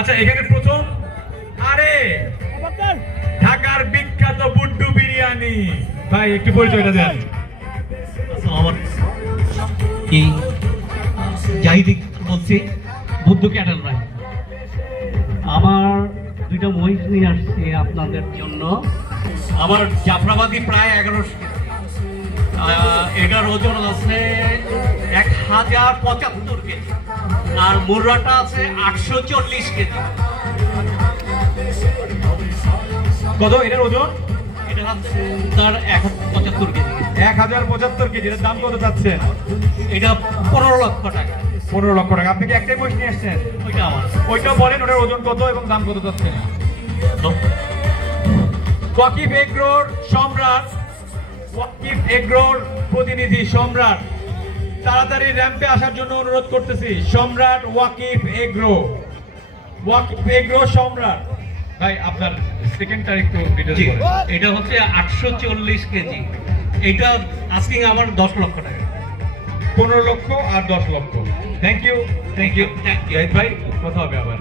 আচ্ছা এখানে প্রথম আরে ঢাকার বিখ্যাত বুড্ডু বিরিয়ানি ভাই একটু পরিচয়টা দেন। কি জাহিদ বলছি, বুদ্ধু ক্যাটেল ভাই। আমার দুইটা মহিষ নিয়ে আসছি আপনাদের জন্য। আমার জাফরাবাদী প্রায় 1100, এটার ওজন আছে 1075 কেজি, আর মুর্রাটা আছে 840 কেজি। কত এটার ওজন? এটা হচ্ছে তার 1075 কেজি। 1075 কেজি। এটার দাম কত চাচ্ছেন? এটা 15 লক্ষ টাকা। 15 লক্ষ টাকা। আপনি কি একটাই মহিষ নিয়ে আসছেন? ওইটা আমার। ওইটাও বলেন, ওটার ওজন কত এবং দাম কত চাচ্ছেন? ওয়াকিফ এগ্রোর সম্রাট, ওয়াকিফ এগ্রোর প্রতিনিধি সম্রাট, তাড়াতাড়ি র্যাম্পে আসার জন্য অনুরোধ করতেছি। সম্রাট ওয়াকিফ এগ্রো, ওয়াকিফ এগ্রো সম্রাট ভাই, আপনার সেকেন্ডটার একটু ডিটেইলস বলেন। এটা হচ্ছে 840 কেজি। এটা আস্কিং আমার 10 লক্ষ টাকা। 15 লক্ষ আর 10 lakh. Thank you, thank you. Thank you ভাই কথা হবে আবার।